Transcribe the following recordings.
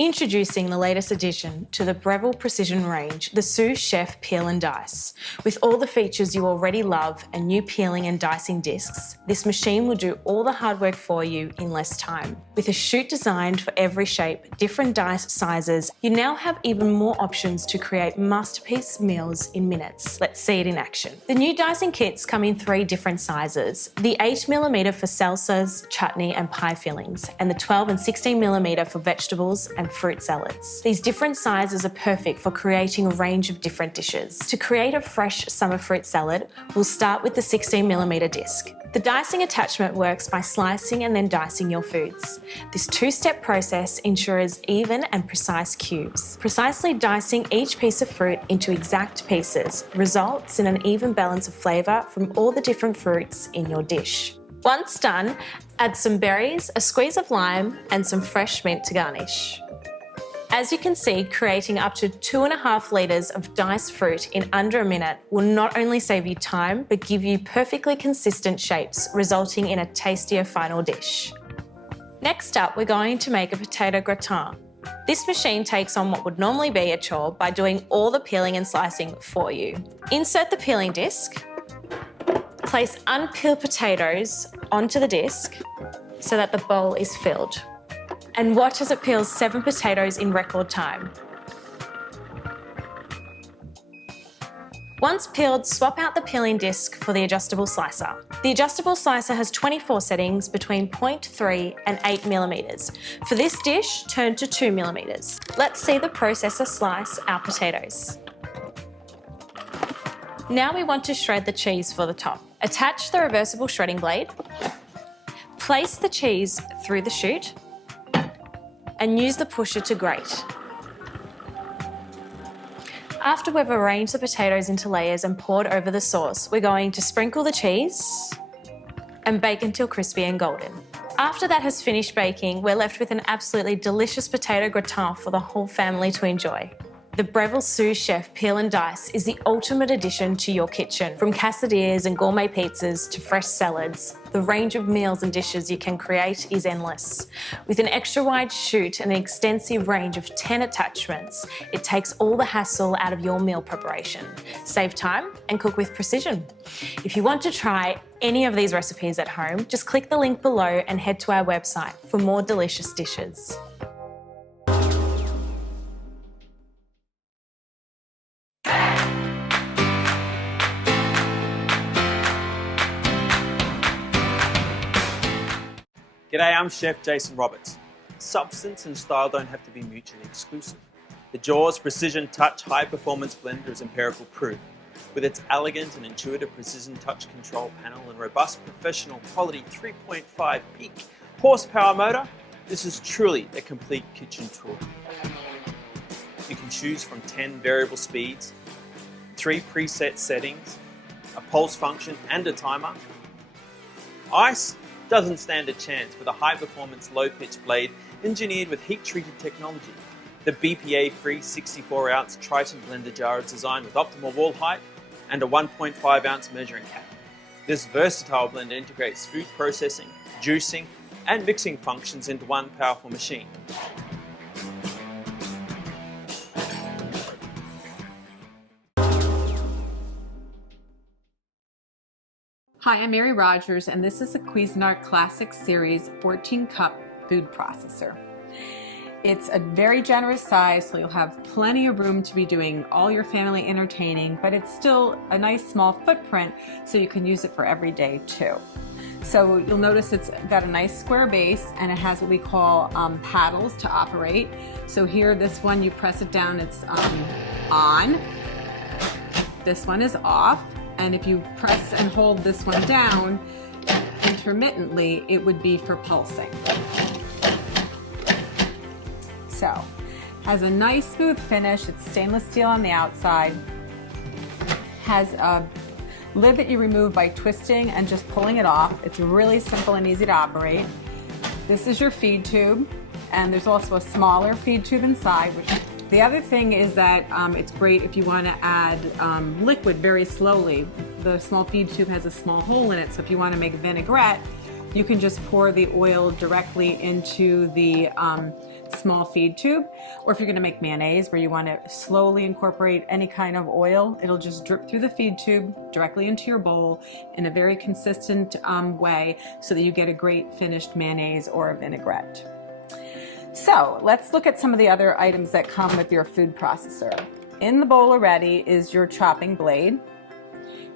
Introducing the latest addition to the Breville Precision range, the Sous Chef Peel and Dice. With all the features you already love and new peeling and dicing discs, this machine will do all the hard work for you in less time. With a chute designed for every shape, different dice sizes, you now have even more options to create masterpiece meals in minutes. Let's see it in action. The new dicing kits come in 3 different sizes: the 8mm for salsas, chutney and pie fillings, and the 12 and 16mm for vegetables and fruit salads. These different sizes are perfect for creating a range of different dishes. To create a fresh summer fruit salad, we'll start with the 16mm disc. The dicing attachment works by slicing and then dicing your foods. This 2-step process ensures even and precise cubes. Precisely dicing each piece of fruit into exact pieces results in an even balance of flavour from all the different fruits in your dish. Once done, add some berries, a squeeze of lime and some fresh mint to garnish. As you can see, creating up to 2.5 litres of diced fruit in under a minute will not only save you time, but give you perfectly consistent shapes, resulting in a tastier final dish. Next up, we're going to make a potato gratin. This machine takes on what would normally be a chore by doing all the peeling and slicing for you. Insert the peeling disc, place unpeeled potatoes onto the disc so that the bowl is filled. And watch as it peels 7 potatoes in record time. Once peeled, swap out the peeling disc for the adjustable slicer. The adjustable slicer has 24 settings between 0.3 and 8mm. For this dish, turn to 2mm. Let's see the processor slice our potatoes. Now we want to shred the cheese for the top. Attach the reversible shredding blade, place the cheese through the chute, and use the pusher to grate. After we've arranged the potatoes into layers and poured over the sauce, we're going to sprinkle the cheese and bake until crispy and golden. After that has finished baking, we're left with an absolutely delicious potato gratin for the whole family to enjoy. The Breville Sous Chef Peel and Dice is the ultimate addition to your kitchen. From quesadillas and gourmet pizzas to fresh salads, the range of meals and dishes you can create is endless. With an extra wide chute and an extensive range of 10 attachments, it takes all the hassle out of your meal preparation. Save time and cook with precision. If you want to try any of these recipes at home, just click the link below and head to our website for more delicious dishes. G'day, I'm Chef Jason Roberts. Substance and style don't have to be mutually exclusive. The JAWZ Precision Touch High Performance Blender is empirical proof. With its elegant and intuitive precision touch control panel and robust professional quality 3.5 peak horsepower motor, this is truly a complete kitchen tool. You can choose from 10 variable speeds, 3 preset settings, a pulse function and a timer. Ice doesn't stand a chance with a high-performance, low-pitch blade engineered with heat-treated technology. The BPA-free 64-ounce Triton blender jar is designed with optimal wall height and a 1.5-ounce measuring cap. This versatile blender integrates food processing, juicing, and mixing functions into one powerful machine. Hi, I'm Mary Rogers, and this is the Cuisinart Classic Series 14-cup food processor. It's a very generous size, so you'll have plenty of room to be doing all your family entertaining, but it's still a nice small footprint, so you can use it for every day too. So you'll notice it's got a nice square base, and it has what we call paddles to operate. So here, this one, you press it down, it's on. This one is off. And if you press and hold this one down intermittently, it would be for pulsing. So, has a nice smooth finish. It's stainless steel on the outside. Has a lid that you remove by twisting and just pulling it off. It's really simple and easy to operate. This is your feed tube, and there's also a smaller feed tube inside, which the other thing is that it's great if you want to add liquid very slowly. The small feed tube has a small hole in it, so if you want to make vinaigrette, you can just pour the oil directly into the small feed tube. Or if you're gonna make mayonnaise where you wanna slowly incorporate any kind of oil, it'll just drip through the feed tube directly into your bowl in a very consistent way so that you get a great finished mayonnaise or a vinaigrette. So let's look at some of the other items that come with your food processor. In the bowl already is your chopping blade.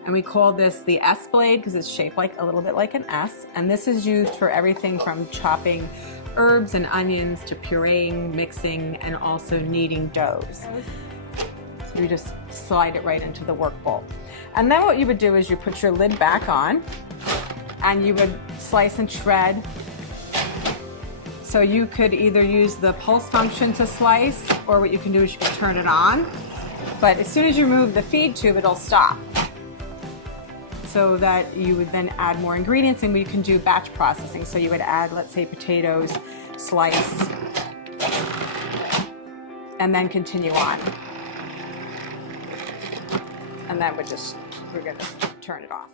And we call this the S blade because it's shaped like a little bit like an S. And this is used for everything from chopping herbs and onions to pureeing, mixing, and also kneading doughs. So you just slide it right into the work bowl. And then what you would do is you put your lid back on and you would slice and shred. So you could either use the pulse function to slice, or what you can do is you can turn it on. But as soon as you remove the feed tube, it'll stop. So that you would then add more ingredients, and we can do batch processing. So you would add, let's say, potatoes, slice, and then continue on. And then we're gonna turn it off.